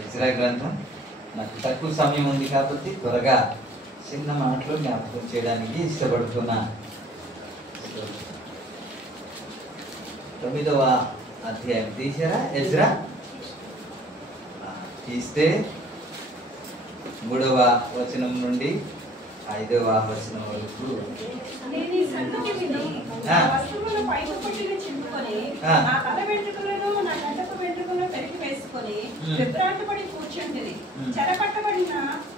Ezra గ్రంథం. నాకు తక్కువ సమయం ఉంది కాబట్టి త్వరగా చిన్న మాటలు జ్ఞాపకం చేయడానికి ఇష్టపడుతున్నా. 9వ అధ్యాయం తీసారా ఎజ్రా? తీస్తే 3వ వచనం నుండి 5వ వచనం వరకు. నేను ఈ సంగతి విని నా వస్త్రముల పైకప్పులను చింపుకొని నా తల వెంట్రుకలను నా గడ్డపు వెంట్రుకలను పెరిగి వేసుకొని విభ్రాంతపడి కూర్చుంటిని. చెరపట్టబడిన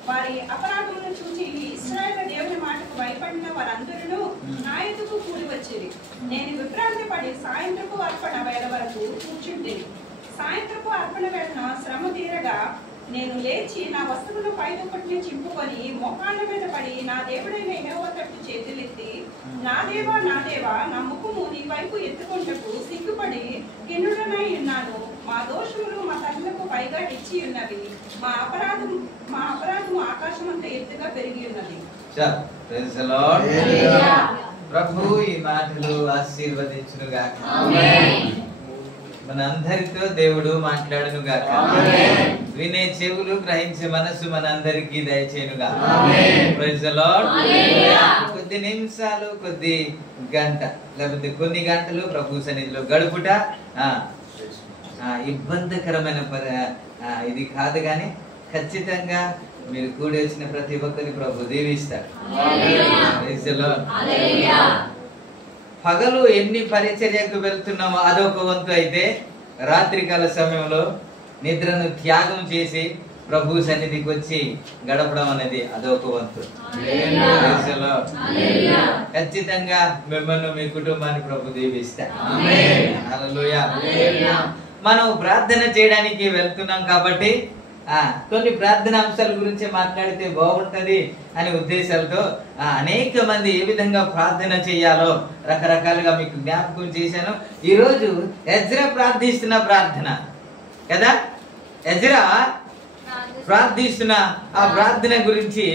వారి అపరాధములను చూచి ఇశ్రాయేలు దేవుని మాటకు భయపడిన వారందరూ నా ఎదుకు కూడి వచ్చిరి. నేను విభ్రాంతపడి సాయంత్రపు అర్పణ వేళ వరకు కూర్చుంటిని. సాయంత్రపు అర్పణ వేళన శ్రమ తీరగా నేను లేచి నా వస్తువులు పైదుప్పటిని చింపుకొని మోకాళ్ళ మీద పడి నా దేవుడైన యెహోవా తట్టు చేతులెత్తి, నా దేవా నా ముఖము నీ వైపు ఎత్తుకొంటకు సిగ్గుపడి కిన్నుడనై ఉన్నాను. మా దోషములు మా తల్లులకు పైగా ఇచ్చి ఉన్నవి. మా అపరాధము ఆకాశమంత ఎత్తుగా పెరిగి ఉన్నది. ప్రభు ఈ మాటలు ఆశీర్వదించును గాక. మనందరితో దేవుడు మాట్లాడును గాక. వినే చెవులు, గ్రహించే మనసు మనందరికీ దయచేయునుగా. Praise the lord. కొద్ది నిమిషాలు, కొద్ది గంట లేకపోతే కొన్ని గంటలు ప్రభు సన్నిధిలో గడుపుట ఇబ్బందికరమైన ఇది కాదు, కానీ ఖచ్చితంగా మీరు కూడి వచ్చిన ప్రతి ఒక్కరిని ప్రభు దీవిస్తాడు. Praise the Lord. పగలు ఎన్ని పరిచర్యకు వెళ్తున్నామో అదొక వంతు అయితే, రాత్రికాల సమయంలో నిద్రను త్యాగం చేసి ప్రభు సన్నిధికి వచ్చి గడపడం అనేది అదొక వంతు. ఖచ్చితంగా మిమ్మల్ని, మీ కుటుంబాన్ని ప్రభు దీవిస్తాడు. హల్లెలూయా. మనం ప్రార్థన చేయడానికి వెళ్తున్నాం కాబట్టి కొన్ని ప్రార్థన అంశాల గురించి మాట్లాడితే బాగుంటది అనే ఉద్దేశాలతో అనేక మంది ఏ విధంగా ప్రార్థన చేయాలో రకరకాలుగా మీకు జ్ఞాపకం చేశాను. ఈరోజు ఎజ్రా ప్రార్థిస్తున్న ప్రార్థన కదా, ఎజ్రా ప్రార్థిస్తున్న ఆ ప్రార్థన గురించి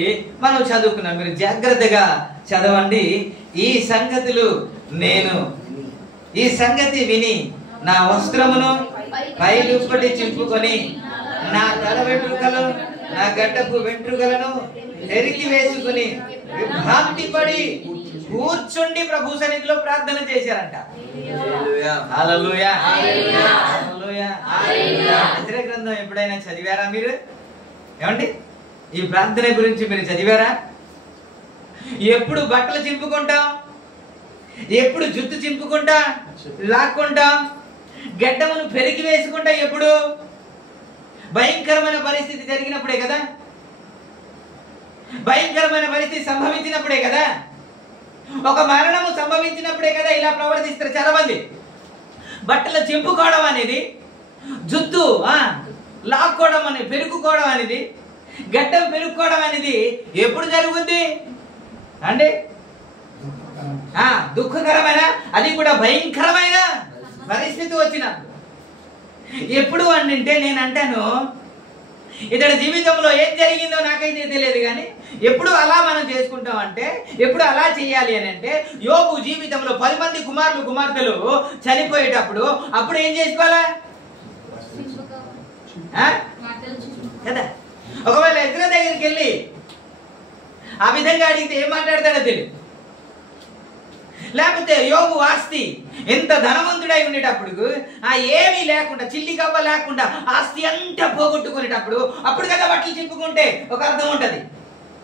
మనం చదువుకున్నాం. మీరు జాగ్రత్తగా చదవండి. ఈ సంగతి విని నా వస్త్రమును పైదుప్పటి చింపుకొని నా తల వెంట్రుకలను నా గడ్డపు వెంట్రుకలను ఎరికి వేసుకుని విభ్రాంతిపడి కూర్చుండి ప్రభు సన్నిధిలో ప్రార్థన చేశారంట. హల్లెలూయా. హల్లెలూయా. ఎజ్రా గ్రంథం ఎప్పుడైనా చదివారా మీరు? ఏమండి, ఈ ప్రార్థన గురించి మీరు చదివారా? ఎప్పుడు బట్టలు చింపుకుంటాం, ఎప్పుడు జుట్టు చింపుకుంటా లాక్కుంటాం, గడ్డమును పెరిగి వేసుకుంటా ఎప్పుడు? భయంకరమైన పరిస్థితి జరిగినప్పుడే కదా, భయంకరమైన పరిస్థితి సంభవించినప్పుడే కదా, ఒక మరణము సంభవించినప్పుడే కదా ఇలా ప్రవర్తిస్తారు చాలా మంది. బట్టలు చింపుకోవడం అనేది, జుత్తు లాక్కోవడం అనేది, పెరుక్కోవడం అనేది, గడ్డం పెరుక్కోవడం అనేది ఎప్పుడు జరుగుద్ది అంటే దుఃఖకరమైన, అది కూడా భయంకరమైన పరిస్థితి వచ్చినప్పుడు. ఎప్పుడు అంటే నేను అంటాను, ఇతడి జీవితంలో ఏం జరిగిందో నాకైతే తెలియదు, కానీ ఎప్పుడు అలా మనం చేసుకుంటాం అంటే, ఎప్పుడు అలా చేయాలి అని అంటే, యోబు జీవితంలో 10 మంది కుమారులు కుమార్తెలు చనిపోయేటప్పుడు అప్పుడు ఏం చేసుకోవాలా కదా. ఒకవేళ ఎజ్రా దగ్గరికి వెళ్ళి ఆ విధంగా అడిగితే ఏం మాట్లాడతాడో తెలియదు. లేకపోతే యోబు ఆస్తి ఎంత ధనవంతుడై ఉండేటప్పుడు ఏమీ లేకుండా, చిల్లి కవ్వ లేకుండా ఆస్తి అంతా పోగొట్టుకునేటప్పుడు అప్పుడు కదా బట్టలు చింపుకుంటే ఒక అర్థం ఉంటది,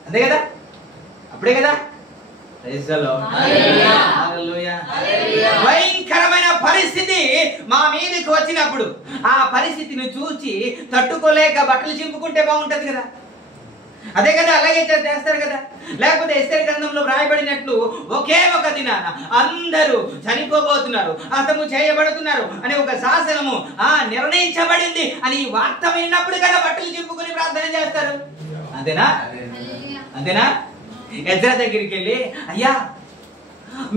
అంతే కదా, అప్పుడే కదా. భయంకరమైన పరిస్థితి మా మీదకి వచ్చినప్పుడు ఆ పరిస్థితిని చూసి తట్టుకోలేక బట్టలు చింపుకుంటే బాగుంటది కదా, అదే కదా, అలాగే చేస్తారు కదా. లేకపోతే ఎస్తేర్ గ్రంథంలో రాయబడినట్లు ఒకే ఒక దినాన అందరూ చనిపోబోతున్నారు, హతము చేయబడుతున్నారు అనే ఒక శాసనము నిర్ణయించబడింది అని ఈ వార్త విన్నప్పుడు కదా బట్టలు చింపుకొని ప్రార్థన చేస్తారు, అంతేనా? అంతేనా? ఎజ్రా దగ్గరికి వెళ్ళి, అయ్యా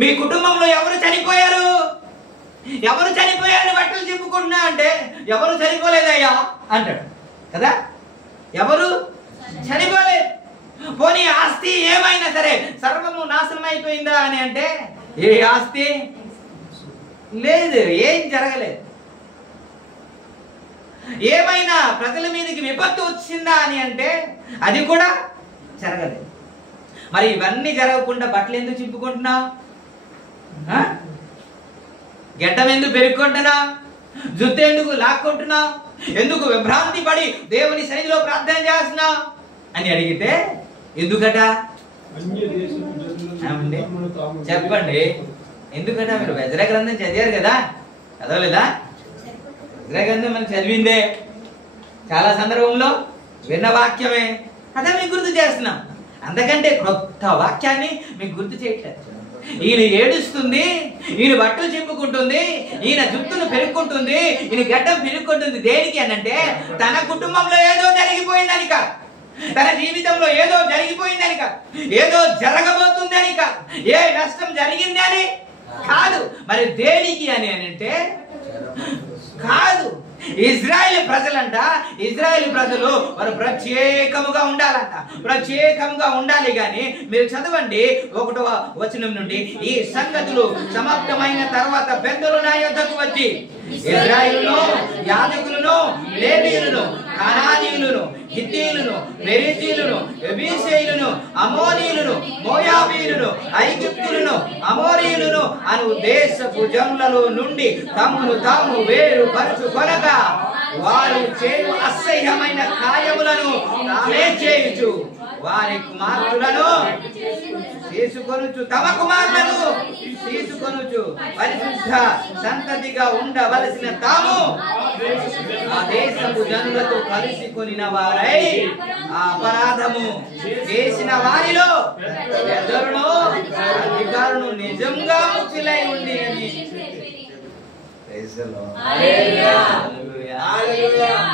మీ కుటుంబంలో ఎవరు చనిపోయారు, ఎవరు చనిపోయారని బట్టలు చింపుకుంటున్నా అంటే, ఎవరు చనిపోలేదయ్యా అంటాడు కదా, ఎవరు చనిపోలేదు. పోనీ ఆస్తి ఏమైనా సరే సర్వము నాశనం అయిపోయిందా అని అంటే, ఏ ఆస్తి లేదు, ఏం జరగలేదు. ఏమైనా ప్రజల మీదకి విపత్తు వచ్చిందా అని అంటే అది కూడా జరగలేదు. మరి ఇవన్నీ జరగకుండా బట్టలు ఎందుకు చింపుకుంటున్నావు? గెడ్డం ఎందుకు పెరుక్కుంటున్నావు? జుత్తు ఎందుకు లాక్కుంటున్నావు? ఎందుకు విభ్రాంతి పడి దేవుని సన్నిధిలో ప్రార్థన చేస్తున్నావు అని అడిగితే ఎందుకట? చెప్పండి, ఎందుకట? మీరు వెజ్ర గ్రంథం చదివారు కదా, చదవలేదా? వెజ్ర గ్రంథం మనం చదివిందే, చాలా సందర్భంలో విన్న వాక్యమే, అదే మీకు గుర్తు చేస్తున్నాం. అందుకంటే కొత్త వాక్యాన్ని మీకు గుర్తు చేయట్లేదు. ఈయన ఏడుస్తుంది, ఈయన బట్టలు చింపుకుంటుంది, ఈయన జుట్టును పెరుక్కుంటుంది, ఈయన గడ్డం పెరుక్కుంటుంది. దేనికి అనంటే తన కుటుంబంలో ఏదో జరిగిపోయిందని కాదు, తన జీవితంలో ఏదో జరిగిపోయిందని కాదు, ఏదో జరగబోతుందని కాదు, ఏ నష్టం జరిగింది అని కాదు. మరి దేనికి అని అంటే కాదు. ఇజ్రాయేల్ ప్రజలంట, ఇజ్రాయేల్ ప్రజలు వారు ప్రత్యేకముగా ఉండాలంట, ప్రత్యేకముగా ఉండాలి. గాని మీరు చదవండి 1వ వచనం నుండి, ఈ సంగతులు సమాప్తమైన తర్వాత పెద్దలు నా యొద్దకు వచ్చి ఇజ్రాయేలును, యాజకులను, లేవీయులను, కనానీయులను, హిత్తీయులను, పెరిజీయులను, ఎబీసీయులను, అమోరీయులను, మోయాబీయులను, ఐగుప్తులను, అమోరీయులను అను దేశపు జనులలో నుండి తమను తాము వేరు పరచుకొనక వారు చేయు అసహ్యమైన కార్యములను తామే చేయుచు వారి కుమార్తెలను తీసుకొనుచు, తమ కుమారులను తీసుకొనుచు పరిశుద్ధ సంతతిగా ఉండవలసిన తాము ఆ దేశపు జనులతో కలిసి కొనిన వారై ఆ అపరాధము చేసిన వారిలో పెద్దలను, అధికారులను నిజంగా ముచ్చిలై ఉండి అని.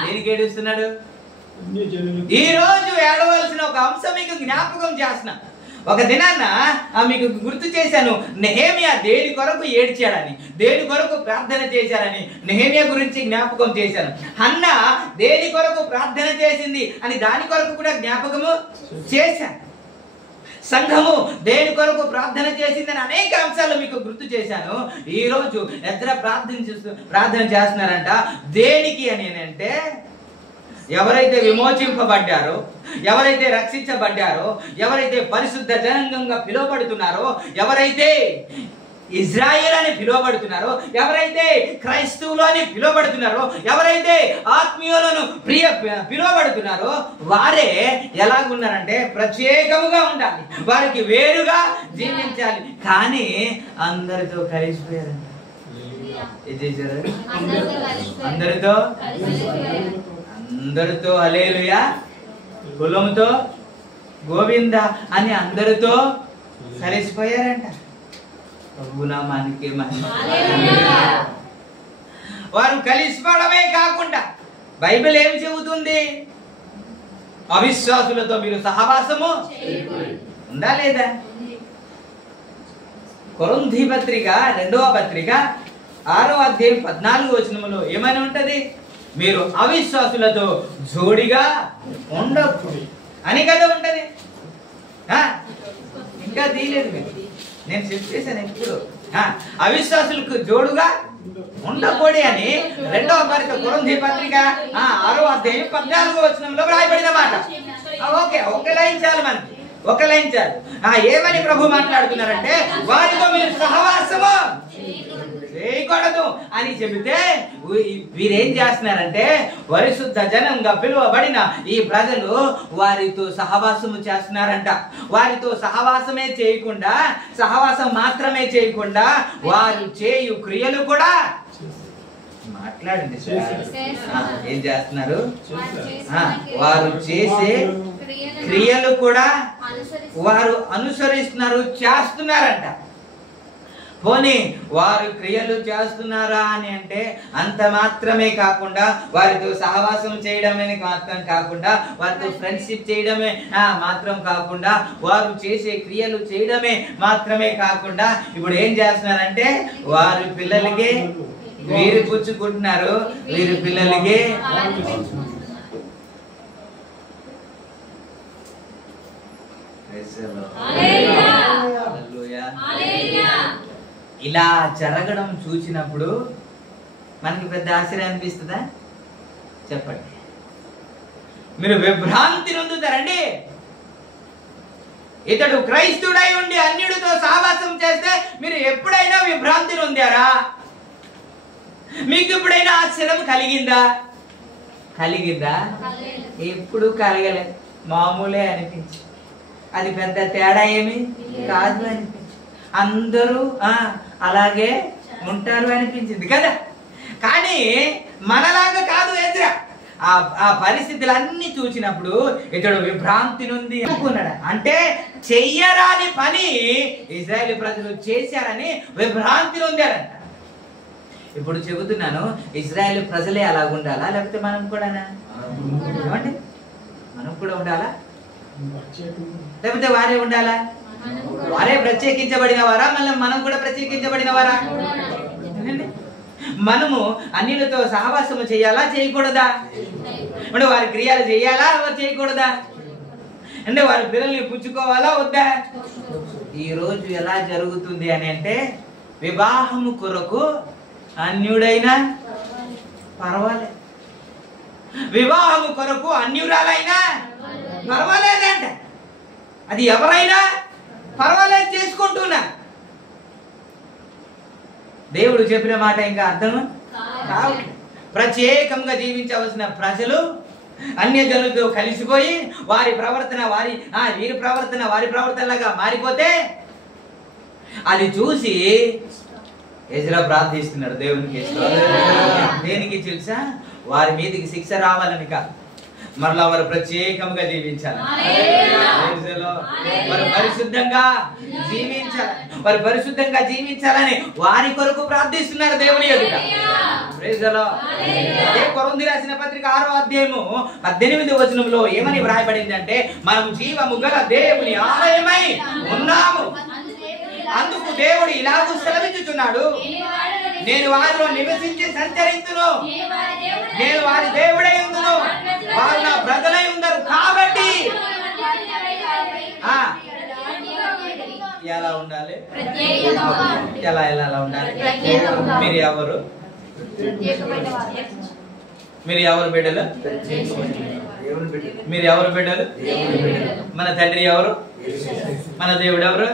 దేనికి ఏడుస్తున్నాడు? ఈ రోజు ఏడవలసిన ఒక అంశం మీకు జ్ఞాపకం చేస్తున్నా. ఒక దినాన్న మీకు గుర్తు చేశాను, నెహెమియా దేని కొరకు ఏడ్చాడని, దేని కొరకు ప్రార్థన చేశారని నెహెమియా గురించి జ్ఞాపకం చేశాను. హన్న దేని కొరకు ప్రార్థన చేసింది అని దాని కొరకు కూడా జ్ఞాపకము చేశాను. సంఘము దేని కొరకు ప్రార్థన చేసిందని అనేక అంశాలు మీకు గుర్తు చేశాను. ఈ రోజు ఎద్ర ప్రార్థన చేస్తున్నారంట. దేనికి అని అంటే ఎవరైతే విమోచింపబడ్డారో, ఎవరైతే రక్షించబడ్డారో, ఎవరైతే పరిశుద్ధ జనాంగంగా పిలువబడుతున్నారో, ఎవరైతే ఇజ్రాయేల్ అని పిలువబడుతున్నారో, ఎవరైతే క్రైస్తవులు అని పిలువబడుతున్నారో, ఎవరైతే ఆత్మీయులను పిలువబడుతున్నారో వారే ఎలాగున్నారంటే ప్రత్యేకముగా ఉండాలి, వారికి వేరుగా జీవించాలి. కానీ అందరితో కలిసిపోయారంట. ఏం చేశారు? అందరితో హల్లెలూయా, కులముతో గోవింద అని అందరితో కలిసిపోయారంట. ప్రభునామానికి మహిమ. వారు కలిసిపోవడమే కాకుండా బైబిల్ ఏం చెబుతుంది? అవిశ్వాసులతో మీరు సహవాసము ఉందా లేదా? కొరింథీ పత్రిక 2వ పత్రిక 6వ అధ్యాయం 14వ వచనములో ఏమని ఉంటది? మీరు అవిశ్వాసులతో జోడిగా ఉండకూడదు అని కదా ఉంటది. ఇంకా తీయలేదు మీరు, నేను చెప్పేశాను ఎప్పుడు. అవిశ్వాసులకు జోడుగా ఉండకూడదు అని 2వ కొరింథీ పత్రిక 6వ అధ్యాయం 14వ వచనంలో రాయబడిన మాట. ఓకే, ఒక లైన్ చాలు మనకి, ఒక లైన్ చాలు. ఏమని ప్రభు మాట్లాడుతున్నారంటే వారితో మీరు సహవాసము చేయకూడదు అని చెబితే వీరేం చేస్తున్నారంటే పరిశుద్ధ జనంగా పిలువబడిన ఈ ప్రజలు వారితో సహవాసము చేస్తున్నారంట. వారితో సహవాసమే చేయకుండా, సహవాసం మాత్రమే చేయకుండా వారు చేయు క్రియలు కూడా మాట్లాడండి ఏం చేస్తున్నారు? వారు చేసే క్రియలు కూడా వారు అనుసరిస్తున్నారు, చేస్తున్నారంట. పోనీ వారు క్రియలు చేస్తున్నారా అని అంటే అంత మాత్రమే కాకుండా, వారితో సహవాసం చేయడమే మాత్రం కాకుండా, వారితో ఫ్రెండ్షిప్ చేయడమే మాత్రం కాకుండా, వారు చేసే క్రియలు చేయడమే మాత్రమే కాకుండా ఇప్పుడు ఏం చేస్తున్నారంటే వారి పిల్లలకి వీరు పుచ్చుకుంటున్నారు, వీరి పిల్లలకి ఇలా జరగడం చూసినప్పుడు మనకి పెద్ద ఆశ్చర్యం అనిపిస్తుందా? చెప్పండి, మీరు విభ్రాంతి నొందుతారండి. ఇతడు క్రైస్తుడై ఉండి అన్యుడితో సహవాసం చేస్తే మీరు ఎప్పుడైనా విభ్రాంతి నొందారా? మీకు ఎప్పుడైనా ఆశ్చర్యం కలిగిందా? ఎప్పుడు కలగలేదు, మామూలే అనిపించి, అది పెద్ద తేడా ఏమి కాదు అనిపించి, అందరూ అలాగే ఉంటారు అనిపించింది కదా. కానీ మనలాగా కాదు ఎజ్రా. ఆ పరిస్థితులన్నీ చూసినప్పుడు ఇతడు విభ్రాంతి నుండి అనుకున్నాడు. అంటే చెయ్యరాని పని ఇశ్రాయేలు ప్రజలు చేశారని విభ్రాంతి నొందాడంట. ఇప్పుడు చెబుతున్నాను, ఇశ్రాయేలు ప్రజలే అలా ఉండాలా, లేకపోతే మనం కూడానా? ఏమండి, మనం కూడా ఉండాలా, లేకపోతే వారే ఉండాలా? వారే ప్రత్యేకించబడిన వారా, మళ్ళీ మనం కూడా ప్రత్యేకించబడిన వారా? మనము అన్యులతో సహవాసము చేయాలా, చేయకూడదా? అంటే వారి క్రియలు చేయాలా, చేయకూడదా? అంటే వారి పిల్లల్ని పుచ్చుకోవాలా, వద్దా? ఈ రోజు ఎలా జరుగుతుంది అని అంటే, వివాహము కొరకు అన్యుడైనా పర్వాలేదు, వివాహము కొరకు అన్యురాలైనా పర్వాలేదంట. అది ఎవరైనా పర్వాలేదు, చేసుకుంటున్నా. దేవుడు చెప్పిన మాట ఇంకా అర్థం కావు. ప్రత్యేకంగా జీవించవలసిన ప్రజలు అన్యజనులతో కలిసిపోయి వారి ప్రవర్తన వీరి ప్రవర్తనలాగా మారిపోతే అది చూసి ఎజ్రా ప్రార్థిస్తున్నాడు దేవునికి. దేనికి తెలుసా? వారి మీదకి శిక్ష రావాలని కాదు, మరలా వారు ప్రత్యేకంగా జీవించాలి, వారు పరిశుద్ధంగా జీవించాలని వారి కొరకు ప్రార్థిస్తున్నారు దేవుని ఎదుట. కొరింథీ రాసిన పత్రిక 6వ అధ్యాయము 18వ వచనంలో ఏమని వ్రాయబడింది అంటే, మనం జీవము గల దేవుని ఆలయమై ఉన్నాము, అందుకు దేవుడు ఇలాగూ సెలవిచ్చుచున్నాడు, నేను వారిలో నివసించి సంచరించును, నేను వారి దేవుడై ఉందును, వారు నా ప్రజలై ఉండరు. కాబట్టి ఎలా ఉండాలి? ఎలా ఉండాలి? మీరు ఎవరు బిడ్డలు? మీరు ఎవరు బిడ్డలు? మన తండ్రి ఎవరు? మన దేవుడు ఎవరు?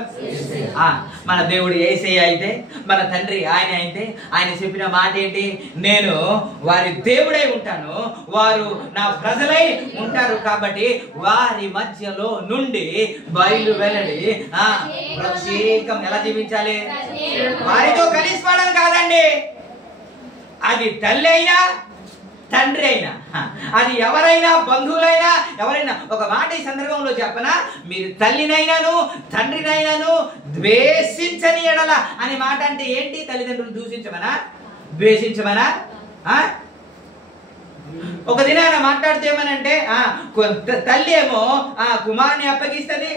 మన దేవుడు యేసయ్య అయితే, మన తండ్రి ఆయన అయితే, ఆయన చెప్పిన మాట ఏంటి? నేను వారి దేవుడై ఉంటాను, వారు నా ప్రజలై ఉంటారు. కాబట్టి వారి మధ్యలో నుండి బయలు వెళ్ళడి ప్రత్యేకం ఎలా జీవించాలి? వారితో కలిసిపోవడం కాదండి. అది తల్లి అయినా తండ్రి అయినా, అది ఎవరైనా బంధువులైనా ఎవరైనా. ఒక మాట ఈ సందర్భంలో చెప్పనా, మీరు తల్లినైనాను తండ్రినైనాను ద్వేషించని ఎడల అనే మాట అంటే ఏంటి? తల్లిదండ్రులు దూషించమనా, ద్వేషించమనా? ఒక దినాన మాట్లాడితే ఏమనంటే, తల్లి ఏమో కుమారుని అప్పగిస్తుంది,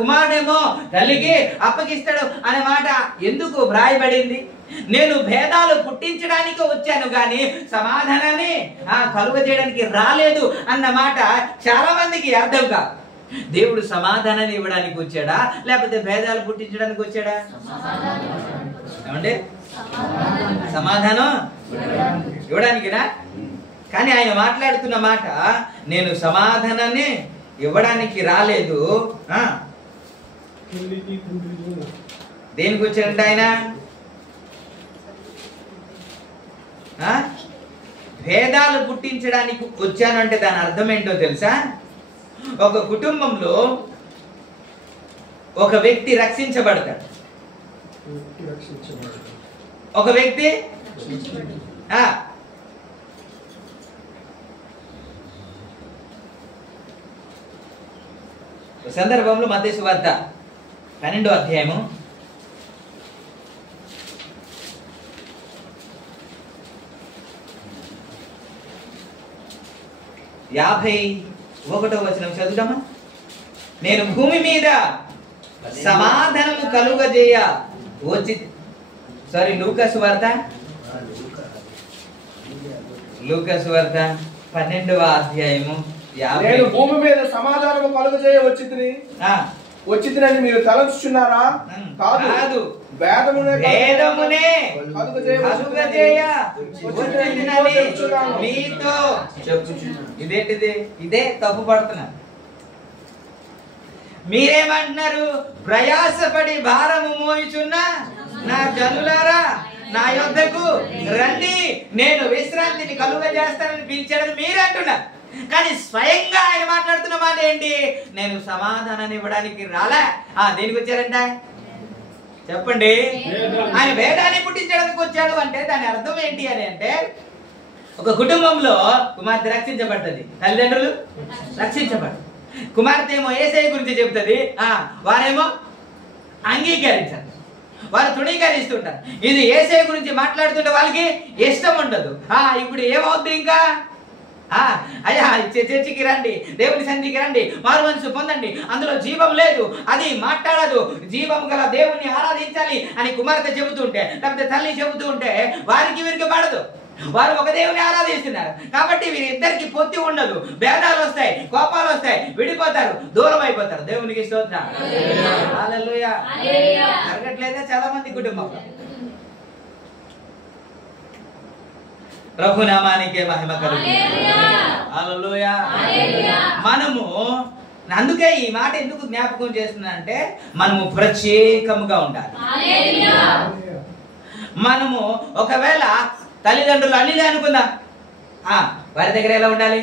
కుమారుడేమో తల్లికి అప్పగిస్తాడు అనే మాట ఎందుకు వ్రాయబడింది? నేను భేదాలు పుట్టించడానికి వచ్చాను కానీ సమాధానాన్ని కలుగజేయడానికి రాలేదు అన్న మాట చాలా మందికి అర్థం కాదు. దేవుడు సమాధానాన్ని ఇవ్వడానికి వచ్చాడా, లేకపోతే భేదాలు పుట్టించడానికి వచ్చాడా? ఏమంటే సమాధానం ఇవ్వడానికినా? కానీ ఆయన మాట్లాడుతున్న మాట, నేను సమాధానాన్ని ఇవ్వడానికి రాలేదు. దేనికి వచ్చాడంటే ఆయన? భేదాలు పుట్టించడానికి వచ్చాను అంటే దాని అర్థం ఏంటో తెలుసా? ఒక కుటుంబంలో ఒక వ్యక్తి రక్షించబడతాడు, ఒక వ్యక్తి సందర్భంలో మత్తయి సువార్త 12వ అధ్యాయము 51వ వచనం చదువుదామా? నేను భూమి మీద సమాధానము కలుగజేయ వచ్చి లూకాసు వార్త 12వ అధ్యాయము 50. నేను భూమి మీద సమాధానము కలుగజేయ వచ్చితిని, వచ్చిందని మీరు తలంచుచున్నారా? కాదు, వేదమునే మీతో ఇదేంటిది? ఇదే తప్పు పడుతున్నా. మీరేమంటున్నారు? ప్రయాసపడి భారము మోయుచున్న నా జనులారా నా యొద్దకు రండి, నేను విశ్రాంతిని కలుగజేస్తానని పిలిచాడని మీరు అంటున్నారు. కానీ స్వయంగా ఆయన మాట్లాడుతున్న మాట ఏంటి? నేను సమాధానాన్ని ఇవ్వడానికి రాలే. దేనికి వచ్చారంట చెప్పండి? ఆయన వేదాన్ని పుట్టించడానికి వచ్చాడు అంటే దాని అర్థం ఏంటి అని అంటే, ఒక కుటుంబంలో కుమార్తె రక్షించబడుతుంది, తల్లిదండ్రులు రక్షించబడతారు. కుమార్తె ఏమో యేసయ్య గురించి చెప్తుంది, వారేమో అంగీకరించారు, వారు తృణీకరిస్తుంటారు. ఇది యేసయ్య గురించి మాట్లాడుతుంటే వాళ్ళకి ఇష్టం ఉండదు. ఇప్పుడు ఏమవుద్ది? ఇంకా అయ్యా చర్చికి రండి, దేవుని సన్నిధికి రండి, మారు మనసు పొందండి, అందులో జీవం లేదు, అది మాట్లాడదు, జీవం గల దేవుణ్ణి ఆరాధించాలి అని కుమార్తె చెబుతుంటే, లేకపోతే తల్లి చెబుతూ ఉంటే వారికి వీరికి పడదు. వారు ఒక దేవుని ఆరాధిస్తున్నారు కాబట్టి వీరిద్దరికి పొత్తి ఉండదు, భేదాలు వస్తాయి, కోపాలు వస్తాయి, విడిపోతారు, దూరం అయిపోతారు. దేవునికి స్తోత్రం. హల్లెలూయా. జరగట్లేదా చాలా మంది కుటుంబంలో? ప్రభునామానికే మహిమ కలుగును. హల్లెలూయా. మనము అందుకే ఈ మాట ఎందుకు జ్ఞాపకం చేస్తున్నానంటే, మనము ప్రత్యేకముగా ఉండాలి. మనము ఒకవేళ తల్లిదండ్రులు అన్నిలే అనుకుందాం, వారి దగ్గర ఎలా ఉండాలి?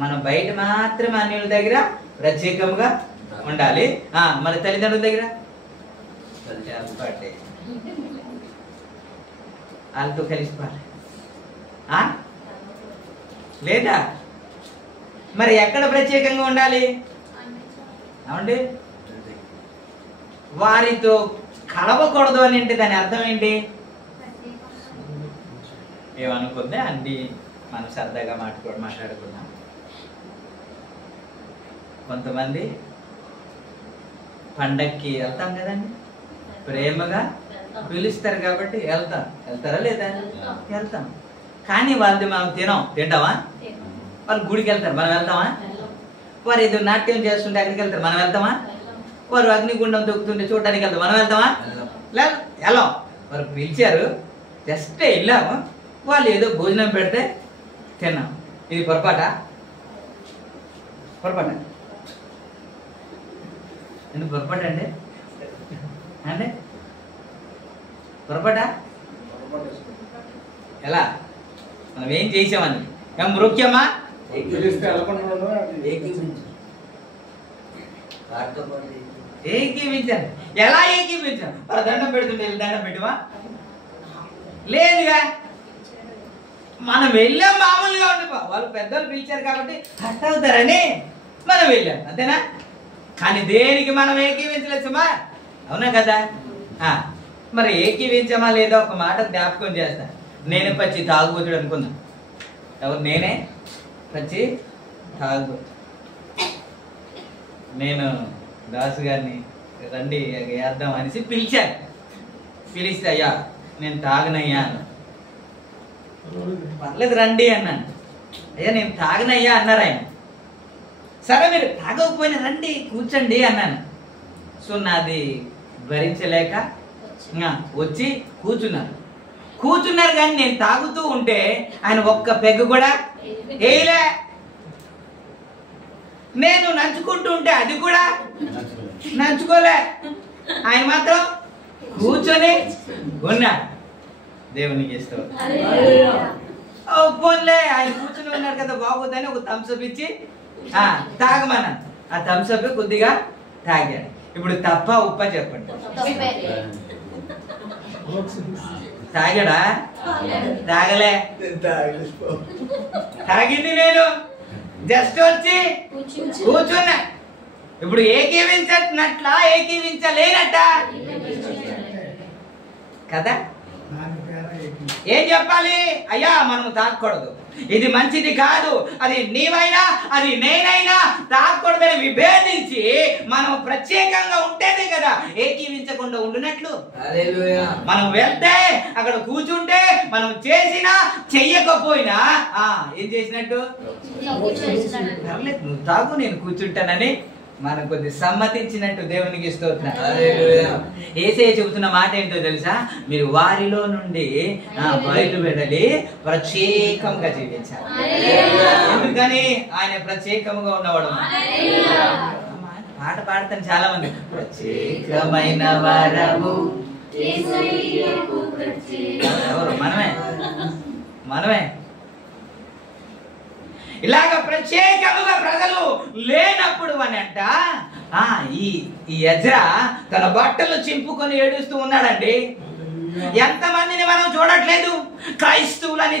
మనం బయట మాత్రమే అన్యుల దగ్గర ప్రత్యేకంగా ఉండాలి. మన తల్లిదండ్రుల దగ్గర వాళ్ళతో కలిసిపోవాలి లేదా? మరి ఎక్కడ ప్రత్యేకంగా ఉండాలి? అవునండి, వారితో కలవకూడదు అని అంటే దాని అర్థం ఏంటి? ఏమనుకుందే అండి, మనం సరదాగా మాట్లాడుకున్నాం. కొంతమంది పండక్కి వెళ్తాం కదండి, ప్రేమగా పిలుస్తారు కాబట్టి వెళ్తారా లేదా? వెళ్తాం. కానీ వాళ్ళది మనం తింటామా? వాళ్ళు గుడికి వెళ్తారు, మనం వెళ్తామా? వారు ఏదో నాట్యం చేస్తుంటే అక్కడికి వెళ్తారు, మనం వెళ్తామా? వారు అగ్నిగుండం తొక్కుతుంటే చూడటానికి వెళ్తాం, మనం వెళ్తామా? లేదు, వెళ్ళాం. వారు పిలిచారు, జస్ట్ వెళ్ళాము, వాళ్ళు ఏదో భోజనం పెడితే తిన్నాం. ఇది పొరపాట? ఎందుకు పొరపాటు అండి? అంటే పొరపాట ఎలా? మనం ఏం చేసామని ముఖ్యమా? ఏకీవించాను. ఎలా ఏకీవించాను? వాళ్ళ దండం పెడుతుంటే దండం పెట్టవా? లేదుగా, మనం వెళ్ళాం మామూలుగా ఉండిపో. వాళ్ళు పెద్దలు పిలిచారు కాబట్టి కష్ట అవుతారని మనం వెళ్ళాం, అంతేనా? కానీ దేనికి మనం ఏకీవించలేమా? అవునా కదా? మరి ఏకీవించమా లేదా ఒక మాట జ్ఞాపకం చేస్తా. నేను పచ్చి తాగుబోతుడు అనుకున్నా. ఎవరు? నేనే పచ్చి తాగుబోతు. నేను దాసు గారిని రండి వేద్దాం అనేసి పిలిచాను. పిలిస్తే అయ్యా నేను తాగనయ్యా అన్నా. పర్లేదు రండి అన్నాను. అయ్యా నేను తాగనయ్యా అన్నారు ఆయన. సరే మీరు తాగకపోయినా రండి కూర్చోండి అన్నాను. సో నాది భరించలేక వచ్చి కూర్చున్నారు కానీ నేను తాగుతూ ఉంటే ఆయన ఒక్క పెగ్గు కూడా వేయలే. నేను నంచుకుంటూ ఉంటే అది కూడా నంచుకోలే. ఆయన మాత్రం కూర్చొని ఉన్నాడు. దేవునికి ఇష్టం. పోన్లే, ఆయన కూర్చొని ఉన్నాడు కదా బాగోదని ఒక థమ్స్అప్ ఇచ్చి తాగమన్నాను. ఆ థమ్స్అప్ కొద్దిగా తాగాడు. ఇప్పుడు తప్ప ఉప్ప చెప్పండి. తాగాడా? తాగలే. తాగింది నేను జస్ట్ వచ్చి కూర్చున్నా. ఇప్పుడు ఏకీవించట్నట్లా ఏకీవించలేనట్ట కదా? ఏం చెప్పాలి? అయ్యా మనము తాగకూడదు, ఇది మంచిది కాదు, అది నీవైనా అది నేనైనా తాగకూడదని విభేదించి మనం ప్రత్యేకంగా ఉంటేనే కదా ఏకీవించకుండా ఉండునట్లు. మనం వెళ్తే అక్కడ కూర్చుంటే మనం చేసినా చెయ్యకపోయినా ఏం చేసినట్టు? పర్లేదు నువ్వు తాగు నేను కూర్చుంటానని మనం కొద్ది సమ్మతించినట్టు దేవునికి స్తోత్రం. యేసయ్య చెబుతున్న మాట ఏంటో తెలుసా? మీరు వారిలో నుండి బయలువెడలి ప్రత్యేకంగా జీవించాలి. ఎందుకని? ఆయన ప్రత్యేకంగా ఉన్నవాడు. పాట పాడతాను చాలా మంది. ప్రత్యేకమైన వరము ఎవరు? మనమే ఇలాగ ప్రత్యేకముగా ప్రజలు లేనప్పుడు అని అంట ఈ ఎజ్రా తన బట్టలు చింపుకొని ఏడుస్తూ ఉన్నాడండి. ఎంతమందిని మనం చూడట్లేదు? క్రైస్తవులని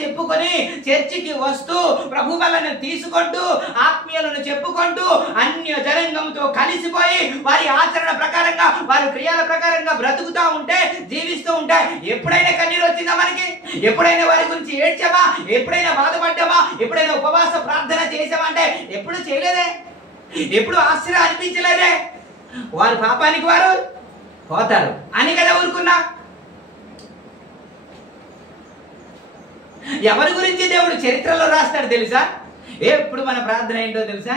చెప్పుకొని చర్చికి వస్తూ ప్రభు వలన తీసుకుంటూ ఆత్మీయులను చెప్పుకుంటూ అన్య జనాంగంతో కలిసిపోయి వారి ఆచరణ ప్రకారంగా వారి క్రియల ప్రకారంగా బ్రతుకుతూ ఉంటే, జీవిస్తూ ఉంటే ఎప్పుడైనా కన్నీరు వచ్చిందా మనకి? ఎప్పుడైనా వారి గురించి ఏడ్చామా? ఎప్పుడైనా బాధపడ్డామా? ఎప్పుడైనా ఉపవాస ప్రార్థన చేసామా? అంటే ఎప్పుడు చేయలేదే. ఎప్పుడు ఆశ్చర్యం అనిపించలేదే. వారి పాపానికి వారు పోతారు అని కదా ఊరుకున్నా. ఎవరి గురించి దేవుడు చరిత్రలో రాస్తాడు తెలుసా? ఎప్పుడు మన ప్రార్థన ఏంటో తెలుసా?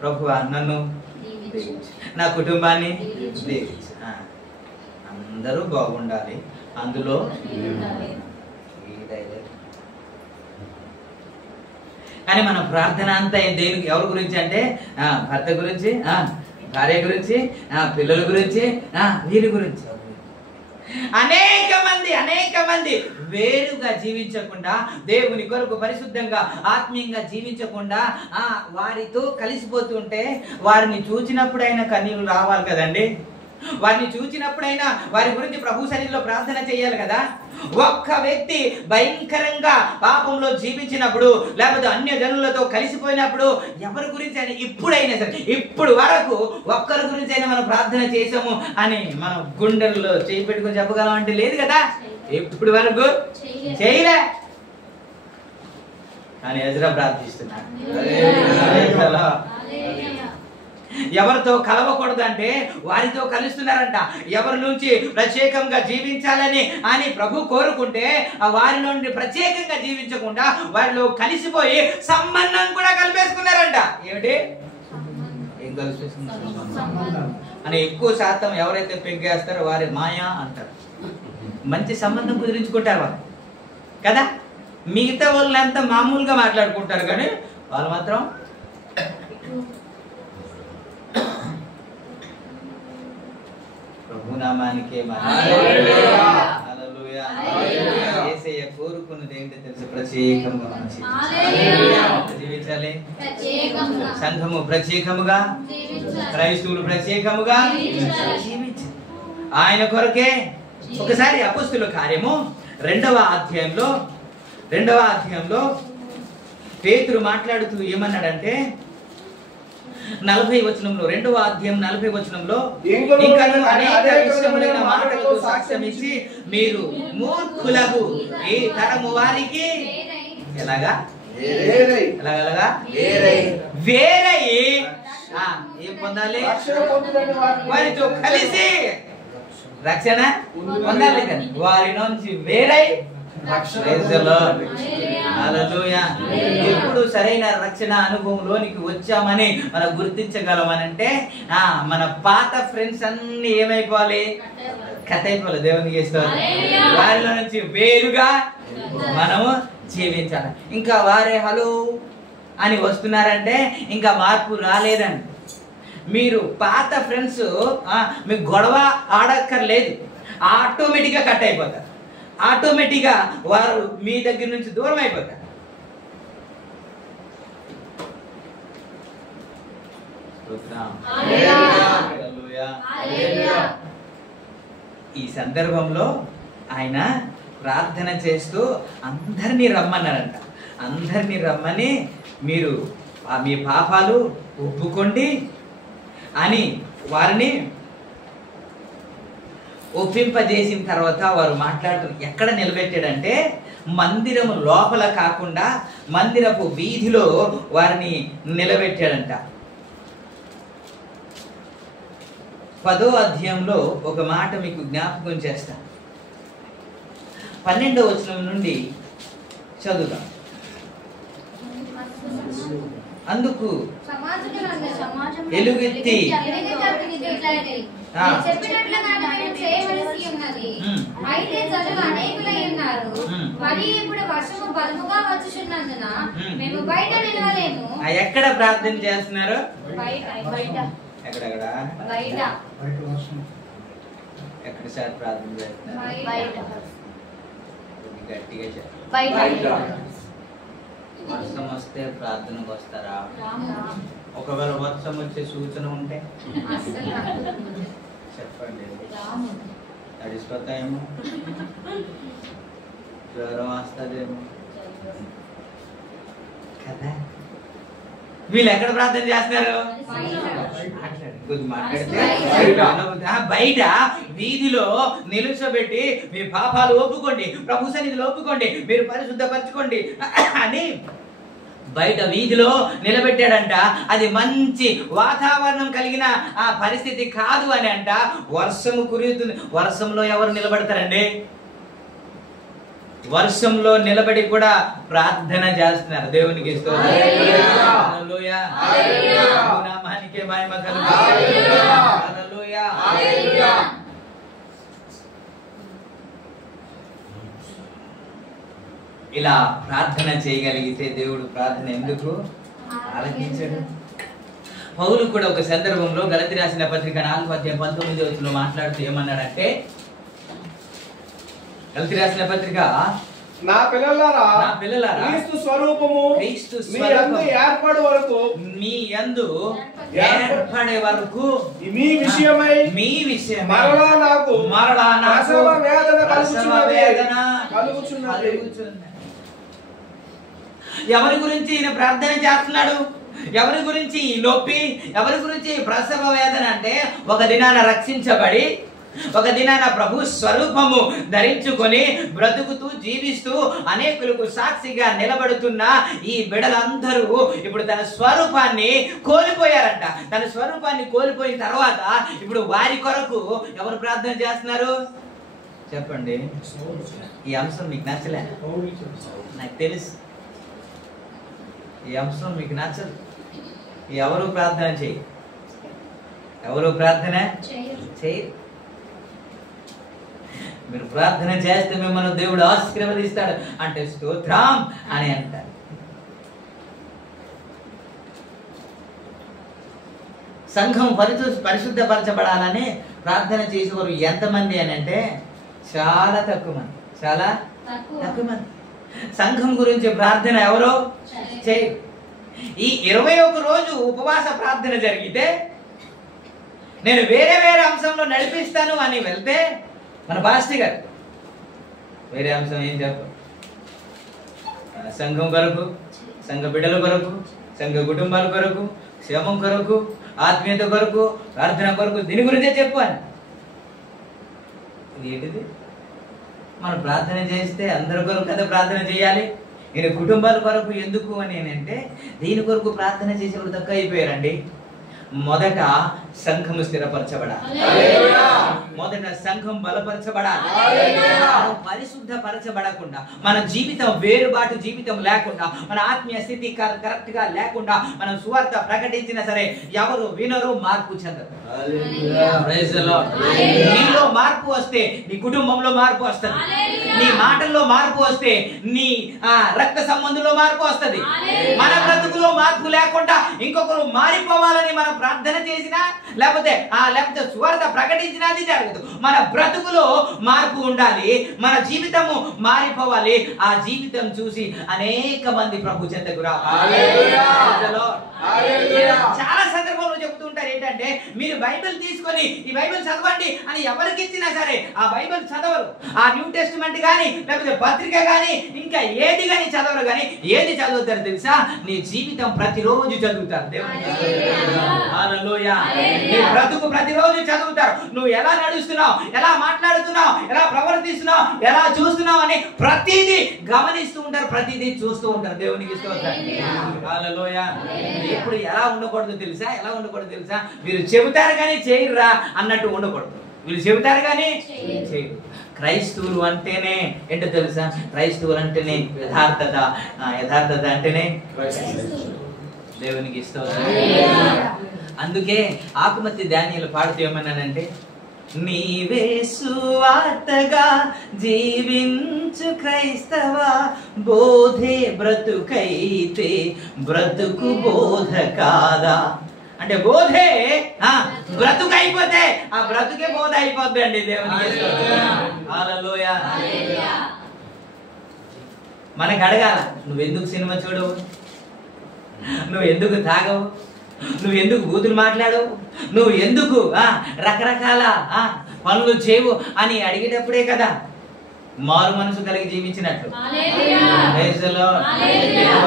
ప్రభువా నన్ను నా కుటుంబాన్ని దీవించు, అందరూ బాగుండాలి, అందులో కానీ మన ప్రార్థన అంతా దేనికి ఎవరి గురించి అంటే భర్త గురించి, భార్య గురించి, పిల్లల గురించి, వీరి గురించి. అనేక మంది వేరుగా జీవించకుండా, దేవుని కొరకు పరిశుద్ధంగా ఆత్మీయంగా జీవించకుండా వారితో కలిసిపోతుంటే వారిని చూచినప్పుడైనా కన్నీళ్ళు రావాలి కదండి. వారిని చూచినప్పుడైనా వారి గురించి ప్రభు సన్నిధిలో ప్రార్థన చేయాలి కదా. ఒక్క వ్యక్తి భయంకరంగా పాపంలో జీవించినప్పుడు, లేకపోతే అన్య జనులతో కలిసిపోయినప్పుడు ఎవరి గురించి అయినా ఇప్పుడైనా సరే, ఇప్పుడు వరకు ఒక్కరి గురించి అయినా మనం ప్రార్థన చేసాము అని మనం గుండెల్లో చేయి పెట్టుకొని చెప్పగలం అంటే లేదు కదా. ఇప్పుడు వరకు చేయలే. కానీ ఎజ్రా ప్రార్థిస్తున్నాడు. ఎవరితో కలవకూడదంటే వారితో కలుస్తున్నారంట. ఎవరి నుంచి ప్రత్యేకంగా జీవించాలని అని ప్రభు కోరుకుంటే వారి నుండి ప్రత్యేకంగా జీవించకుండా వారిలో కలిసిపోయి సంబంధం కూడా కలిపేసుకున్నారంట. ఏమిటి? ఏం కలిపేసుకున్నారు అని ఎక్కువ శాతం ఎవరైతే పెగ్గేస్తారో వారి మాయా అంటారు. మంచి సంబంధం కుదిరించుకుంటారు వాళ్ళు కదా. మిగతా వాళ్ళంతా మామూలుగా మాట్లాడుకుంటారు కానీ వాళ్ళు మాత్రం ప్రభునామానికే యేసయ్య కోరుకున్నది ఏంటో తెలుసు? ప్రత్యేకంగా జీవించాలి. సంఘము ప్రత్యేకముగా, క్రైస్తవులు ప్రత్యేకముగా జీవించాలి ఆయన కొరకే. ఒకసారి అపోస్తుల కార్యము 2వ అధ్యాయంలో పేతురు మాట్లాడుతూ ఏమన్నాడంటే 40వ వచనంలో, 2వ అధ్యాయం 40వ వచనంలో, ఇంకా అనేక విషయములైన మాటలతో సాక్ష్యం ఇచ్చి మీరు మూర్ఖులకు ఈ తరము వారికి ఎలాగా వేరై ఏం పొందాలి? వారితో కలిసి రక్షణ పొందాలి కదా. వారి నుంచి వేరై ఎప్పుడు సరైన రక్షణ అనుభవంలోనికి వచ్చామని మనం గుర్తించగలమనంటే మన పాత ఫ్రెండ్స్ అన్ని ఏమైపోవాలి? కట్ అయిపోవాలి. దేవునికి ఇస్తారు. వారిలో నుంచి వేరుగా మనము జీవించాలి. ఇంకా వారే హలో అని వస్తున్నారంటే ఇంకా మార్పు రాలేదండి. మీరు పాత ఫ్రెండ్స్ మీకు గొడవ ఆడక్కర్లేదు, ఆటోమేటిక్గా కట్ అయిపోతారు. ఆటోమేటిక్గా వారు మీ దగ్గర నుంచి దూరం అయిపోతారు. ఈ సందర్భంలో ఆయన ప్రార్థన చేస్తూ అందరినీ రమ్మన్నారంట. అందరినీ రమ్మని మీరు మీ పాపాలు ఒప్పుకోండి అని వారిని ఒప్పింపజేసిన తర్వాత వారు మాట్లాడుతున్నారు. ఎక్కడ నిలబెట్టాడంటే మందిరము లోపల కాకుండా మందిరపు వీధిలో వారిని నిలబెట్టాడంట. 10వ అధ్యాయంలో ఒక మాట మీకు జ్ఞాపకం చేస్తాను. 12వ వచనం నుండి చదువుతాం. అందుకు సమాజం ఎలుగెత్తి చెప్పినట్లుగానే మేము చేయవలసి ఉన్నది. అయితే జనులు అనేకులై ఉన్నారు. మరి ఇప్పుడు వర్షము బలముగా వచ్చుచున్నందున మేము బయట నిలవలేము. ఎక్కడ ప్రార్థన చేస్తున్నారు? ఎక్కడెక్కడ ఎక్కడ సార్ ప్రార్థన చేస్తున్నారు? గట్టిగా చెప్పండి. వర్షం వస్తే ప్రార్థనకు వస్తారా? ఒకవేళ వర్షం వచ్చే సూచన ఉంటే చెప్పండి. తడిసిపోతాయేమో, జ్వరం వస్తుందేమో కదా. వీళ్ళు ఎక్కడ ప్రార్థన చేస్తారు? బయట వీధిలో నిలుచోబెట్టి మీ పాపాలు ఒప్పుకోండి, ప్రభు సన్నిధిలో ఒప్పుకోండి, మీరు పరిశుద్ధపరచుకోండి అని బయట వీధిలో నిలబెట్టాడంట. అది మంచి వాతావరణం కలిగిన ఆ పరిస్థితి కాదు అని అంట. వర్షము కురుతుంది. వర్షంలో ఎవరు నిలబడతారండి? వర్షంలో నిలబడి కూడా ప్రార్థన చేస్తున్నారు. దేవునికి హల్లెలూయా, నామానికే మహిమ కలుగును. హల్లెలూయా. ఇలా ప్రార్థన చేయగలిగితే దేవుడు ప్రార్థన ఎందుకు ఆలకించాడు? పౌలు కూడా ఒక సందర్భంలో గలతీ రాసిన పత్రిక 4:19 మాట్లాడుతూ ఏమన్నాడంటే, గలతీ రాసిన పత్రిక, నా పిల్లలారా క్రీస్తు స్వరూపము మీ యందు ఏర్పడే వరకు మీ విషయమై మరలా నాకు ప్రసవ వేదన కలుగుచున్నది. ఎవరి గురించి ఈయన ప్రార్థన చేస్తున్నాడు? ఎవరి గురించి ఈ నొప్పి? ఎవరి గురించి ప్రసవ వేదన? అంటే ఒక దినాన రక్షించబడి, ఒక దినాన ప్రభు స్వరూపము ధరించుకొని బ్రతుకుతూ జీవిస్తూ అనేకులకు సాక్షిగా నిలబడుతున్న ఈ బిడ్డలందరూ ఇప్పుడు తన స్వరూపాన్ని కోల్పోయారంట. తన స్వరూపాన్ని కోల్పోయిన తర్వాత ఇప్పుడు వారి కొరకు ఎవరు ప్రార్థన చేస్తున్నారు? చెప్పండి. ఈ అంశం మీకు నచ్చలే? నాకు తెలుసు ఈ అంశం మీకు నచ్చదు. ఎవరు ప్రార్థన చేయి, ఎవరు ప్రార్థన చేయి. మీరు ప్రార్థన చేస్తే మిమ్మల్ని దేవుడు ఆశీర్వదిస్తాడు అంటే స్తోత్రం అని అంటారు. సంఘం పరిశుద్ధపరచబడాలని ప్రార్థన చేసేవారు ఎంతమంది అని అంటే చాలా తక్కువ మంది. చాలా తక్కువ మంది. సంఘం గురించి ప్రార్థన ఎవరో చేయి. ఈ 21 రోజు ఉపవాస ప్రార్థన జరిగితే నేను వేరే వేరే అంశంలో నడిపిస్తాను అని వెళ్తే మన పాస్టర్ గారు వేరే అంశం ఏం చెప్పు? సంఘం కొరకు, సంఘ బిడ్డల కొరకు, సంఘ కుటుంబాల కొరకు, క్షేమం కొరకు, ఆత్మీయత కొరకు, ప్రార్థన కొరకు, దీని గురించే చెప్పు అని. ఇది ఏంటిది? మనం ప్రార్థన చేస్తే అందరి కొరకు కదా ప్రార్థన చేయాలి. ఈయన కుటుంబాల కొరకు ఎందుకు అని అంటే దీని కొరకు ప్రార్థన చేసేవారు తక్కువ అయిపోయారండి. మొదట సంఘము స్థిరపరచబడాలి. మొదట సంఘం బలపరచబడాలి. పరిశుద్ధపరచబడకుండా మన జీవితం వేరుబాటు జీవితం లేకుండా, మన ఆత్మీయ స్థితి కరెక్ట్ గా లేకుండా మనం సువార్త ప్రకటించినా సరే ఎవరు వినరు, మార్పు చెందరు. నీలో మార్పు వస్తే నీ కుటుంబంలో మార్పు వస్తుంది. నీ మాటల్లో మార్పు వస్తే నీ రక్త సంబంధంలో మార్పు వస్తుంది. మన బ్రతుకులో మార్పు లేకుండా ఇంకొకరు మారిపోవాలని మనం ప్రార్థన చేసినా లేకపోతే సువార్త ప్రకటించినా అది జరగదు. మన బ్రతుకులో మార్పు ఉండాలి. మన జీవితము మారిపోవాలి. ఆ జీవితం చూసి అనేక మంది ప్రభు చెంతకు రావాలి. చాలా సందర్భంలో చెప్తూ ఉంటారు ఏంటంటే, మీరు బైబిల్ తీసుకొని ఈ బైబిల్ చదవండి అని ఎవరికి ఇచ్చినా సరే ఆ బైబిల్ చదవరు. ఆ న్యూ టెస్టిమెంట్ గానీ లేకపోతే పత్రిక గానీ ఇంకా ఏది గానీ చదవరు. కానీ ఏది చదువుతారు తెలుసా? నీ జీవితం ప్రతిరోజు చదువుతారు. దేవుని హల్లెలూయా. నీ బ్రతుకు ప్రతిరోజు చదువుతారు. నువ్వు ఎలా నడుస్తున్నావు, ఎలా మాట్లాడుతున్నావు, ఎలా ప్రవర్తిస్తున్నావు, ఎలా చూస్తున్నావు అని ప్రతిదీ గమనిస్తూ ఉంటారు, ప్రతిదీ చూస్తూ ఉంటారు. దేవునికి స్తోత్రం. హల్లెలూయా. ఎప్పుడు ఎలా ఉండకూడదు తెలుసా? ఎలా ఉండకూడదు తెలుసా? మీరు చెబుతారు కానీ చేయరురా అన్నట్టు ఉండకూడదు. వీళ్ళు చెబుతారు కానీ చేయరు. క్రైస్తవులు అంటేనే ఏంటో తెలుసా? క్రైస్తవులు అంటేనే యథార్థత. యథార్థత అంటేనే దేవునికి స్తోత్రం. అందుకే ఆకుమతి దానియేలు పాడుతూ ఏమన్నానంటే, నీవే సువార్తగా జీవించు క్రైస్తవ, బోధే బ్రతుకైతే బ్రతుకు బోధ కాదా. అంటే బోధే బ్రతుకు అయిపోతే ఆ బ్రతుకే బోధ అయిపోద్ది అండి. దేవునికి హల్లెలూయా. మనకి అడగాల, నువ్వెందుకు సినిమా చూడవు, నువ్వు ఎందుకు తాగవు, నువ్వు ఎందుకు బూతులు మాట్లాడవు, నువ్వు ఎందుకు రకరకాల పనులు చేయవు అని అడిగేటప్పుడే కదా మారు మనసు కలిగి జీవించినట్లు.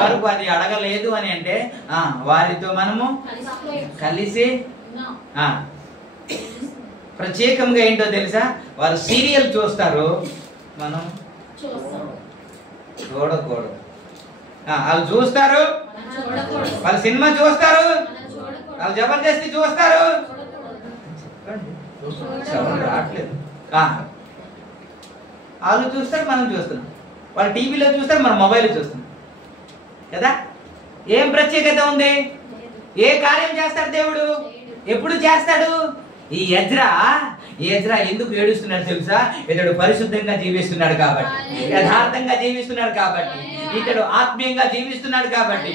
వరకు అది అడగలేదు అని అంటే వారితో మనము కలిసి ప్రత్యేకంగా ఏంటో తెలుసా, వారు సీరియల్ చూస్తారు, మనం చూడకూడదు. వాళ్ళు చూస్తారు, వాళ్ళు సినిమా చూస్తారు, వాళ్ళు జబర్దస్తి చూస్తారు. రావట్లేదు. వాళ్ళు చూస్తారు, మనం చూస్తున్నాం. వాళ్ళు టీవీలో చూస్తారు, మనం మొబైల్ చూస్తున్నాం కదా. ఏం ప్రత్యేకత ఉంది? ఏ కార్యం చేస్తాడు దేవుడు? ఎప్పుడు చేస్తాడు? ఈ ఎజ్రా ఎందుకు ఏడుస్తున్నాడు తెలుసా? ఇతడు పరిశుద్ధంగా జీవిస్తున్నాడు కాబట్టి, యథార్థంగా జీవిస్తున్నాడు కాబట్టి, ఇతడు ఆత్మీయంగా జీవిస్తున్నాడు కాబట్టి.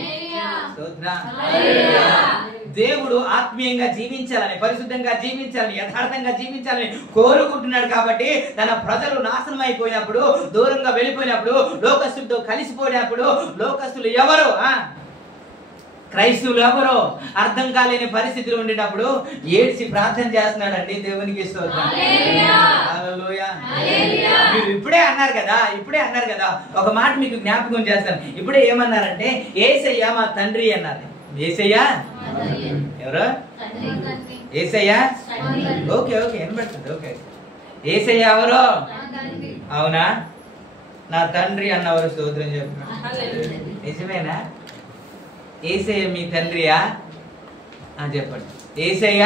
దేవుడు ఆత్మీయంగా జీవించాలని, పరిశుద్ధంగా జీవించాలని, యథార్థంగా జీవించాలని కోరుకుంటున్నాడు కాబట్టి తన ప్రజలు నాశనం అయిపోయినప్పుడు, దూరంగా వెళ్ళిపోయినప్పుడు, లోకస్తులతో కలిసిపోయినప్పుడు, లోకస్తులు ఎవరు, క్రైస్తవులు ఎవరో అర్థం కాలేని పరిస్థితులు ఉండేటప్పుడు ఏడ్చి ప్రార్థన చేస్తున్నాడండి. దేవునికి స్తోత్రం. హల్లెలూయా. మీరు ఇప్పుడే అన్నారు కదా, ఒక మాట మీకు జ్ఞాపకం చేస్తాను. ఇప్పుడే ఏమన్నారంటే, యేసయ్య మా తండ్రి అన్నారు. యేసయ్య ఎవరు? యేసయ్య. ఓకే వినబడుతుంది. ఓకే, యేసయ్య ఎవరు? అవునా? నా తండ్రి అన్నవారు స్తోత్రం చెప్పండి. నిజమేనా? యేసయ్య మీ తండ్రియా? చెప్పండి. యేసయ్య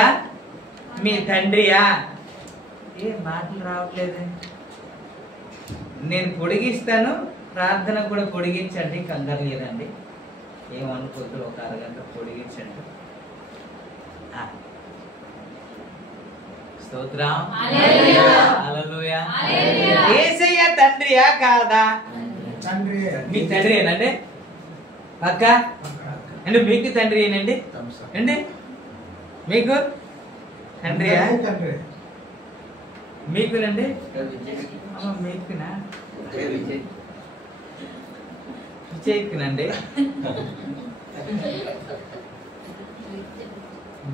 మీ తండ్రియా? ఏ మాటలు రావట్లేదు. నేను పొడిగిస్తాను, ప్రార్థన కూడా పొడిగించండి, కంగారు లేదండి. ఏమనుకోద్దు, ఒక అరగంట పొడిగించండి. స్తోత్రం. హల్లెలూయా. యేసయ్య తండ్రియా కాదా? మీ తండ్రి ఏనండి పక్క అంటే మీకు తండ్రి ఏనండి అండి? మీకు తండ్రియా? మీకునండి? మీకునా? విజయ్కునండి?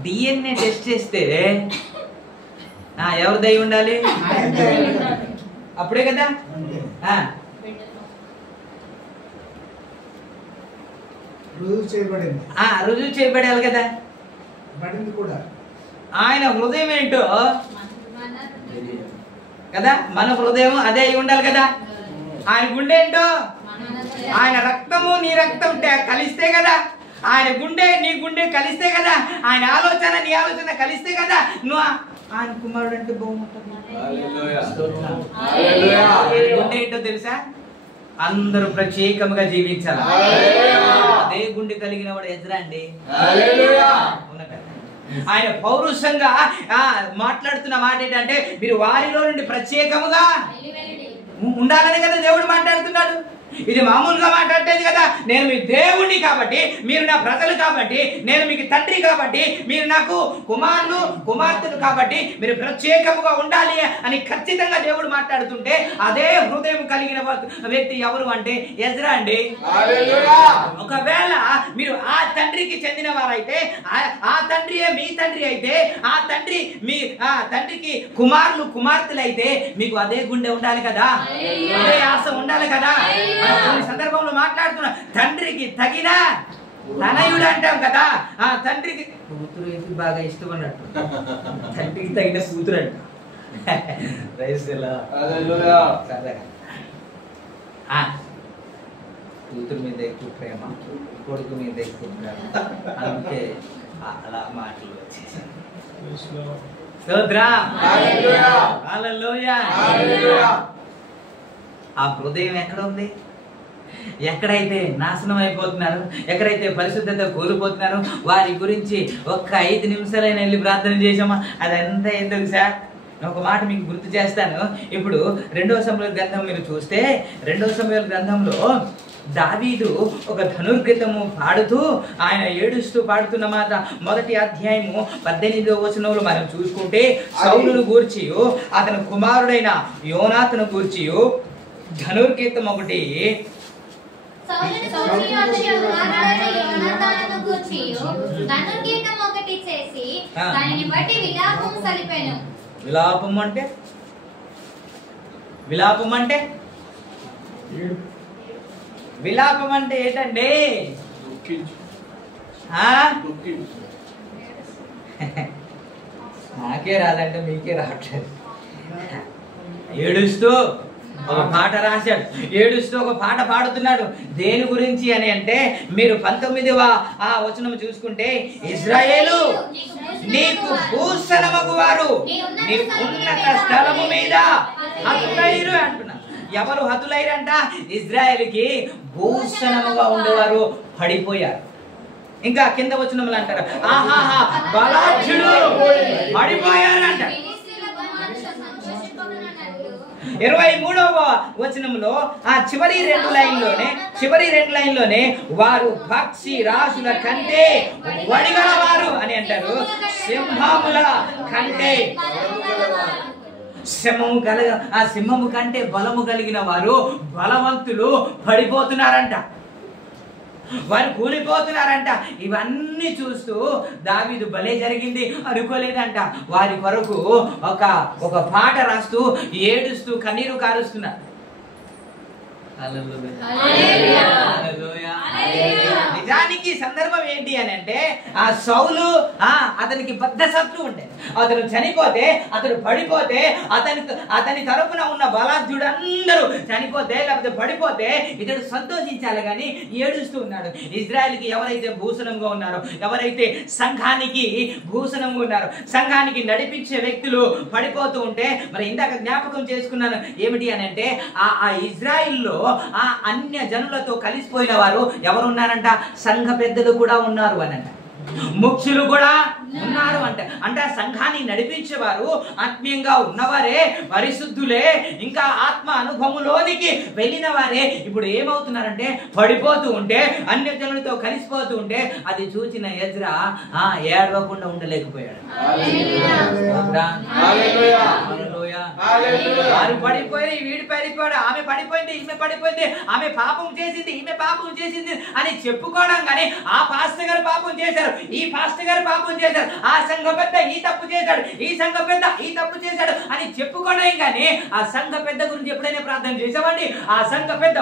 DNA టెస్ట్ చేస్తే ఎవరి దయ ఉండాలి? అప్పుడే కదా. రుజువు చేయబడాలి కదా. ఆయన హృదయం ఏంటో కదా, మన హృదయం అదే అయి ఉండాలి కదా. ఆయన గుండె ఏంటో, ఆయన రక్తము నీ రక్తం కలిస్తే కదా, ఆయన గుండె నీ గుండె కలిస్తే కదా, ఆయన ఆలోచన నీ ఆలోచన కలిస్తే కదా నువ్వు ఆయన కుమారుడు అంటే బాగుంటుంది. గుండె ఏంటో తెలుసా? అందరూ ప్రత్యేకముగా జీవించాలి. అదే గుండె కలిగిన వాడు ఎజ్రా అండి. ఆయన పౌరుషంగా మాట్లాడుతున్న మాట ఏంటంటే, మీరు వారిలో నుండి ప్రత్యేకముగా ఉండాలని కదా దేవుడు మాట్లాడుతున్నాడు. ఇది మామూలుగా మాట్లాడేది కదా. నేను మీ దేవుణ్ణి కాబట్టి, మీరు నా ప్రజలు కాబట్టి, నేను మీకు తండ్రి కాబట్టి, మీరు నాకు కుమారులు కుమార్తెలు కాబట్టి మీరు ప్రత్యేకముగా ఉండాలి అని ఖచ్చితంగా దేవుడు మాట్లాడుతుంటే, అదే హృదయం కలిగిన వ్యక్తి ఎవరు అంటే ఎజ్రా అండి. ఒకవేళ మీరు ఆ తండ్రికి చెందిన వారైతే, ఆ తండ్రియే మీ తండ్రి అయితే, ఆ తండ్రి మీ తండ్రికి కుమారులు కుమార్తెలు అయితే, మీకు అదే గుండె ఉండాలి కదా, అదే ఆశ ఉండాలి కదా. కొన్ని సందర్భంలో మాట్లాడుతున్నా, తండ్రికి తగిన తనయుడు అంటాం కదా. ఆ తండ్రికి కూతురు అయితే బాగా ఇష్టం అన్నట్టు, తండ్రికి తగిన కూతురు అంట. కూతురు మీద ఎక్కువ ప్రేమ, కొడుకు మీద ఎక్కువ ప్రేమ, అందుకే అలా మాటలు వచ్చేసాయి. ఆ హృదయం ఎక్కడ ఉంది? ఎక్కడైతే నాశనం అయిపోతున్నారు, ఎక్కడైతే పరిశుద్ధత కోల్పోతున్నారు, వారి గురించి ఒక్క 5 నిమిషాలైనా వెళ్ళి ప్రార్థన చేసామా? అదంతా ఎందుకు సార్? ఒక మాట మీకు గుర్తు చేస్తాను. ఇప్పుడు 2వ సమూయేలు గ్రంథం మీరు చూస్తే 2వ సమూయేలు గ్రంథంలో దావీదు ఒక ధనుర్గీతము పాడుతూ ఆయన ఏడుస్తూ పాడుతున్న మాట 1వ అధ్యాయము 18వ వచనంలో మనం చూసుకుంటే సౌలును గూర్చి అతని కుమారుడైన యోనాతును గూర్చి ధనుర్గీతం ఒకటి విలాపం అంటే విలాపం అంటే ఏంటండి? నాకే రాదంటే మీకే రావట్లేదు. ఏడుస్తూ ఒక పాట రాశాడు, ఏడుస్తూ ఒక పాట పాడుతున్నాడు. దేని గురించి అని అంటే మీరు 19వ వచనం చూసుకుంటే ఇశ్రాయేలు నీకు భూషణమగు వారు నీ ఉన్నత స్థలము మీద హతులైరు అంటున్నారు. ఎవరు హతులైరంట? ఇజ్రాయేలుకి భూషణముగా ఉండేవారు పడిపోయారు. ఇంకా కింద వచనములు అంటారు ఆహాహా బలాఢ్యుడు పడిపోయారు అంటారు. 23వ వచనంలో ఆ చివరి రెండు లైన్లోనే వారు పక్షి రాజుల కంటే వడిగలవారు అని అంటారు. సింహముల కంటే సింహము కంటే బలము కలిగిన వారు బలవంతులు పడిపోతున్నారంట, వారు కూలిపోతున్నారంట. ఇవన్నీ చూస్తూ దావీదు భలే జరిగింది అనుకోలేదంట. వారి కొరకు ఒక పాట రాస్తూ ఏడుస్తూ కన్నీరు కారుస్తున్నారు. నిజానికి సందర్భం ఏంటి అని అంటే ఆ సౌలు అతనికి బద్ధశత్రు ఉండే, అతను చనిపోతే, అతను పడిపోతే, అతని తరపున ఉన్న బలాఢ్యుడు అందరూ చనిపోతే లేకపోతే పడిపోతే ఇతడు సంతోషించాలి కానీ ఏడుస్తూ ఉన్నాడు. ఇజ్రాయెల్కి ఎవరైతే భూషణంగా ఉన్నారో, ఎవరైతే సంఘానికి భూషణంగా ఉన్నారో, సంఘానికి నడిపించే వ్యక్తులు పడిపోతూ ఉంటే, మరి ఇందాక జ్ఞాపకం చేసుకున్నాను ఏమిటి అని అంటే ఆ ఇజ్రాయిల్లో ఆ అన్య జనులతో కలిసిపోయిన వారు ఎవరున్నారంట? సంఘ పెద్దలు కూడా ఉన్నారు అని అంట, ముఖ్యులు కూడా ఉన్నారు అంటే ఆ సంఘాన్ని నడిపించేవారు ఆత్మీయంగా ఉన్నవారే, పరిశుద్ధులే, ఇంకా ఆత్మ అనుభవంలోనికి వెళ్ళిన వారే ఇప్పుడు ఏమవుతున్నారంటే పడిపోతూ ఉంటే, అన్య జనులతో కలిసిపోతూ ఉంటే అది చూసిన ఎజ్రా ఏడవకుండా ఉండలేకపోయాడు. వారు పడిపోయి వీడి పడిపోయాడు, ఆమె పడిపోయింది, ఈమె పడిపోయింది, ఆమె పాపం చేసింది, ఈమె పాపం చేసింది అని చెప్పుకోవడం కానీ ఆ పాస్టర్ గారు పాపం చేశారు, ఈ పాస్టర్ గారు పాపం చేశారు, ఆ సంఘ పెద్ద ఈ తప్పు చేశాడు, ఈ సంఘ పెద్ద ఈ తప్పు చేశాడు అని చెప్పుకోవడం కానీ ఆ సంఘ పెద్ద గురించి ఎప్పుడైనా ప్రార్థన చేసామండి? ఆ సంఘ పెద్ద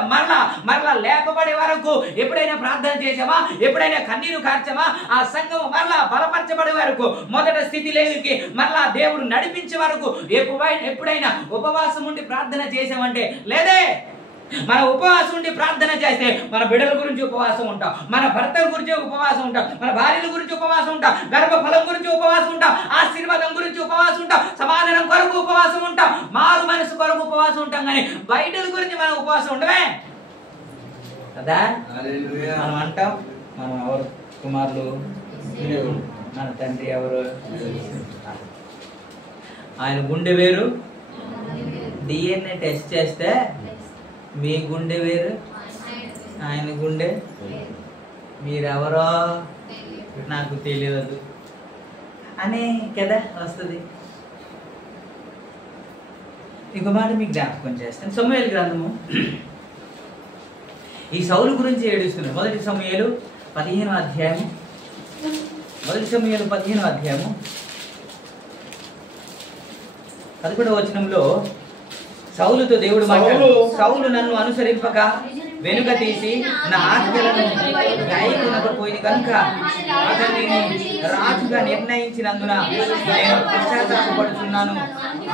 మరలా లేపబడే వరకు ఎప్పుడైనా ప్రార్థన చేసామా? ఎప్పుడైనా కన్నీరు కార్చామా? ఆ సంఘం మరలా బలపరచబడే వరకు, మొదట స్థితి లేదుకి మరలా దేవుడు నడిపించే వరకు ఎప్పుడైనా ఉపవాసం ఉండి ప్రార్థన చేసామంటే లేదే. మన ఉపవాసం ఉండి ప్రార్థన చేస్తే మన బిడ్డల గురించి ఉపవాసం ఉంటాం, మన భర్త గురించి ఉపవాసం ఉంటాం, మన భార్యల గురించి ఉపవాసం ఉంటాం, గర్భఫలం గురించి ఉపవాసం ఉంటాం, ఆశీర్వాదం గురించి ఉపవాసం ఉంటాం, సమాధానం కొరకు ఉపవాసం ఉంటాం, మారు మనసు కొరకు ఉపవాసం ఉంటాం. కానీ బయటల గురించి మనం ఉపవాసం ఉండమే కదా. మనం అంటాం మనం ఎవరు కుమారులు, మన తండ్రి ఎవరు, ఆయన గుండె వేరు. DNA టెస్ట్ చేస్తే మీ గుండె వేరు, ఆయన గుండె మీరెవరో నాకు తెలియదు అనే కదా వస్తుంది. ఇంకో మాట మీకు జ్ఞాపకం చేస్తాను. సమూయేలు గ్రంథము ఈ సౌలు గురించి ఏడుస్తున్నారు. 1 సమూయేలు 15వ అధ్యాయము, 1 సమూయేలు 15వ అధ్యాయము 11వ వచనంలో సౌలుతో దేవుడు మాట్లాడు, సౌలు నన్ను అనుసరింపక వెనుక తీసి నా ఆజ్ఞలను గాయకునకపోయింది కనుక అతన్ని రాజుగా నిర్ణయించినందున నేను పశ్చాత్తాపపడుతున్నాను.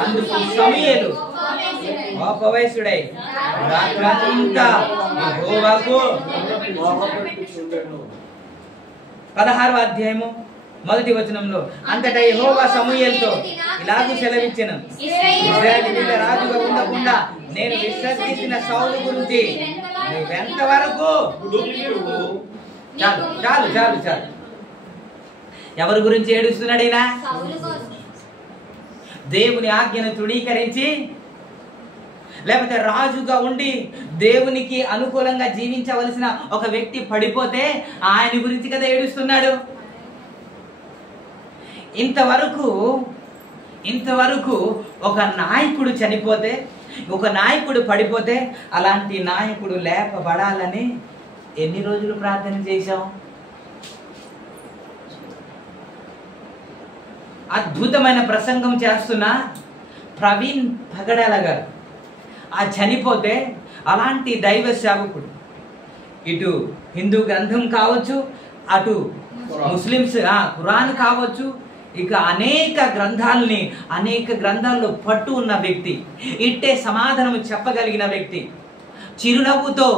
అందుకు సమూయేలు కోపవశుడై రాత్రంతా యెహోవాకు 16వ అధ్యాయము 1వ వచనంలో అంతటా యెహోవా సమూయేలుతో ఇలాగూ సెలవిచ్చెను, ఇశ్రాయేలు మీద రాజుగా ఉండకుండా నేను విశ్వసించిన సౌలు గురించి నువ్వెంతవరకు చాలు చాలు చాలు చాలు. ఎవరి గురించి ఏడుస్తున్నాడు ఈయన? దేవుని ఆజ్ఞను తృణీకరించి, లేకపోతే రాజుగా ఉండి దేవునికి అనుకూలంగా జీవించవలసిన ఒక వ్యక్తి పడిపోతే ఆయన గురించి కదా ఏడుస్తున్నాడు. ఇంతవరకు ఒక నాయకుడు చనిపోతే, ఒక నాయకుడు పడిపోతే, అలాంటి నాయకుడు లేపబడాలని ఎన్ని రోజులు ప్రార్థన చేశాం? అద్భుతమైన ప్రసంగం చేస్తున్న ప్రవీణ్ పగడాల గారు ఆ చనిపోతే, అలాంటి దైవ సేవకుడు, ఇటు హిందూ గ్రంథం కావచ్చు, అటు ముస్లిమ్స్ ఖురాన్ కావచ్చు, ఇక అనేక గ్రంథాల్లో పట్టు ఉన్న వ్యక్తి, ఇట్టే సమాధానం చెప్పగలిగిన వ్యక్తి, చిరునవ్వుతో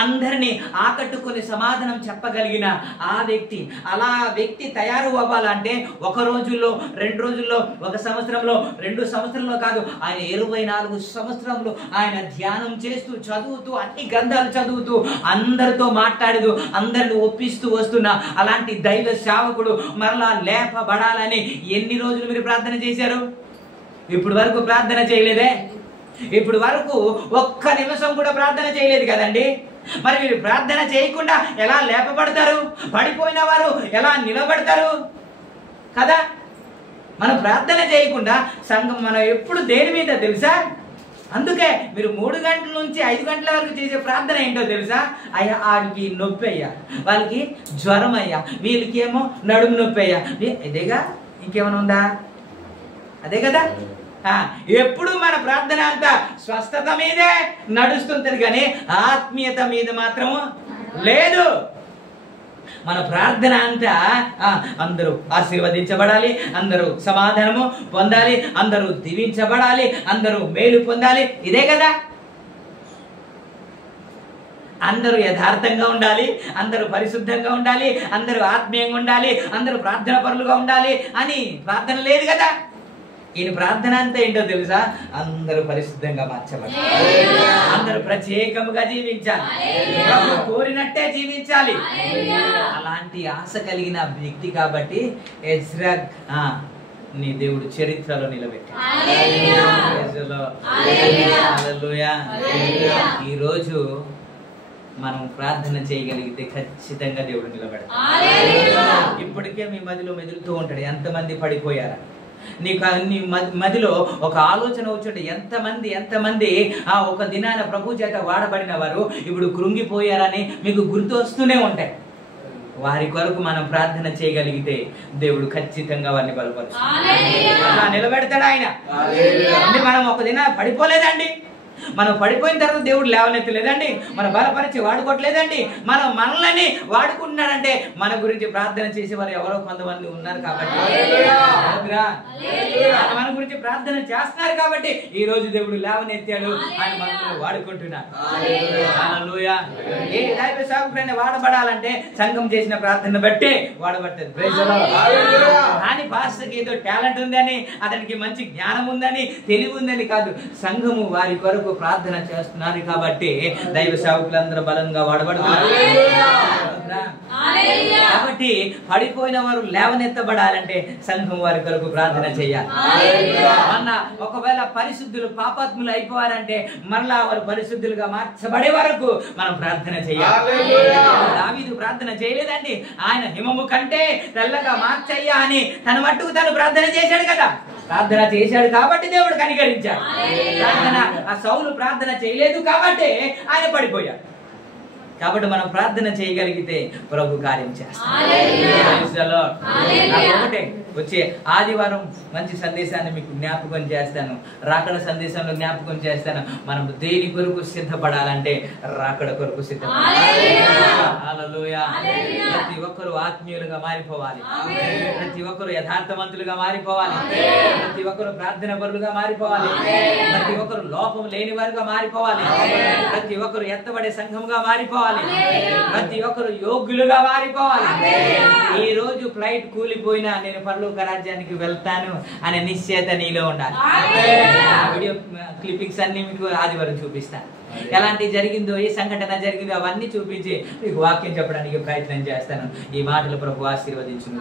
అందరినీ ఆకట్టుకుని సమాధానం చెప్పగలిగిన ఆ వ్యక్తి, అలా వ్యక్తి తయారు అవ్వాలంటే 1 రోజుల్లో, 2 రోజుల్లో, 1 సంవత్సరంలో, 2 సంవత్సరంలో కాదు, ఆయన 24 సంవత్సరంలో ఆయన ధ్యానం చేస్తూ, చదువుతూ, అన్ని గ్రంథాలు చదువుతూ, అందరితో మాట్లాడుతూ, అందరిని ఒప్పిస్తూ వస్తున్న అలాంటి దైవ సేవకుడు మరలా లేపబడాలని ఎన్ని రోజులు మీరు ప్రార్థన చేశారు? ఇప్పుడు వరకు ప్రార్థన చేయలేదే? ఇప్పుడు వరకు 1 నిమిషం కూడా ప్రార్థన చేయలేదు కదండి. మరి మీరు ప్రార్థన చేయకుండా ఎలా లేపబడతారు? పడిపోయిన వారు ఎలా నిలబడతారు కదా? మనం ప్రార్థన చేయకుండా సంఘం మనం ఎప్పుడు దేని మీద తెలుసా? అందుకే మీరు 3 గంటల నుంచి 5 గంటల వరకు చేసే ప్రార్థన ఏంటో తెలుసా? అయ్యా వాడికి నొప్పి అయ్యా, వాళ్ళకి జ్వరం అయ్యా, వీళ్ళకి ఏమో నడుము నొప్పి అయ్యా, ఇదేగా, ఇంకేమైనా ఉందా? అదే కదా. ఎప్పుడు మన ప్రార్థన అంతా స్వస్థత మీదే నడుస్తుంటది కానీ ఆత్మీయత మీద మాత్రం లేదు. మన ప్రార్థన అంతా అందరూ ఆశీర్వదించబడాలి, అందరూ సమాధానము పొందాలి, అందరూ దీవించబడాలి, అందరూ మేలు పొందాలి, ఇదే కదా. అందరూ యథార్థంగా ఉండాలి, అందరూ పరిశుద్ధంగా ఉండాలి, అందరూ ఆత్మీయంగా ఉండాలి, అందరూ ప్రార్థన పరులుగా ఉండాలి అని ప్రార్థన లేదు కదా. ఈయన ప్రార్థన అంతా ఏంటో తెలుసా? అందరూ పరిశుద్ధంగా మార్చబడాలి, అందరూ ప్రత్యేకముగా జీవించాలి, కోరినట్టే జీవించాలి. అలాంటి ఆశ కలిగిన వ్యక్తి కాబట్టి ఎజ్రా నీ దేవుడు చరిత్రలో నిలబెట్టాడు. ఈరోజు మనం ప్రార్థన చేయగలిగితే ఖచ్చితంగా దేవుడు నిలబెడతాడు. ఇప్పటికే మీ మదిలో మెదులుతూ ఉంటాడు, ఎంతమంది పడిపోయారా? నీకు నీ మదిలో ఒక ఆలోచన వచ్చి ఎంతమంది ఒక దినాన ప్రభు చేత వాడబడిన వారు ఇప్పుడు కృంగిపోయారని మీకు గుర్తు వస్తూనే ఉంటాయి. వారి కొరకు మనం ప్రార్థన చేయగలిగితే దేవుడు ఖచ్చితంగా వారిని బలపరుస్తాడు, నిలబెడతాడు ఆయన. మనం ఒక దిన పడిపోలేదండి, మనం పడిపోయిన తర్వాత దేవుడు లేవనెత్తలేదండి, మనం బలపరిచి వాడుకోవట్లేదండి, మనల్ని వాడుకుంటున్నాడంటే మన గురించి ప్రార్థన చేసేవారు ఎవరో కొంతమంది ఉన్నారు కాబట్టి, మన గురించి ప్రార్థన చేస్తున్నారు కాబట్టి ఈ రోజు దేవుడు లేవనెత్తాడు, ఆయన మనల్ని వాడుకుంటున్నాడు. హల్లెలూయా. ఏ దైవ సేవకుడైనా వాడబడాలంటే సంఘం చేసిన ప్రార్థన బట్టే వాడబడుతుంది. Praise the lord. కానీ పాస్టర్కి ఏదో టాలెంట్ ఉందని, అతనికి మంచి జ్ఞానం ఉందని, తెలివి ఉందని కాదు, సంఘము వారి కొరకు ప్రార్థన చేస్తున్నారు కాబట్టి దైవ సేవకులందరూ బలంగా వాడబడుతున్నారు. కాబట్టి పడిపోయిన వారు లేవనెత్తబడాలంటే సంఘం వారి కొరకు ప్రార్థన చేయాలి. ఒకవేళ పరిశుద్ధులు పాపాత్ములు అయిపోవాలంటే మరలా వారు పరిశుద్ధులుగా మార్చబడే వరకు మనం ప్రార్థన చేయాలి. దావీదు ప్రార్థన చేయలేదండి, ఆయన హిమము కంటే తెల్లగా మార్చయ్యా అని తన మట్టుకు తను ప్రార్థన చేశాడు కదా. ప్రార్థన చేశాడు కాబట్టి దేవుడు కనికరించాడు. సౌలు ప్రార్థన చేయలేదు కాబట్టి ఆయన పడిపోయాడు. కాబట్టి మనం ప్రార్థన చేయగలిగితే ప్రభు కార్యం చేస్తాడు. ఒకటే వచ్చే ఆదివారం మంచి సందేశాన్ని మీకు జ్ఞాపకం చేస్తాను, రాకడ సందేశంలో జ్ఞాపకం చేస్తాను. మనం దేని కొరకు సిద్ధపడాలంటే రాకడ కొరకు సిద్ధపడాలి. హల్లెలూయా. ప్రతి ఒక్కరు ఆత్మీయులుగా మారిపోవాలి, ప్రతి ఒక్కరు యథార్థవంతులుగా మారిపోవాలి, ప్రతి ఒక్కరు ప్రార్థన పరులుగా మారిపోవాలి, ప్రతి ఒక్కరు లోపం లేని వారుగా మారిపోవాలి, ప్రతి ఒక్కరు ఎత్తబడే సంఘంగా మారిపోవాలి. మారిపోవాలి. ప్రతి ఒక్కరు యోగ్యులుగా మారిపోవాలి. ఈ రోజు ఫ్లైట్ కూలిపోయినా నేను పరలోక రాజ్యానికి వెళ్తాను అనే నిశ్చయత నీలో ఉండాలి. వీడియో క్లిప్పింగ్స్ అన్ని మీకు ఆదివారం చూపిస్తాను. ఎలాంటి జరిగిందో, ఏ సంఘటన జరిగిందో అవన్నీ చూపించి మీకు వాక్యం చెప్పడానికి ప్రయత్నం చేస్తాను. ఈ మాటలు ప్రభు ఆశీర్వదించును.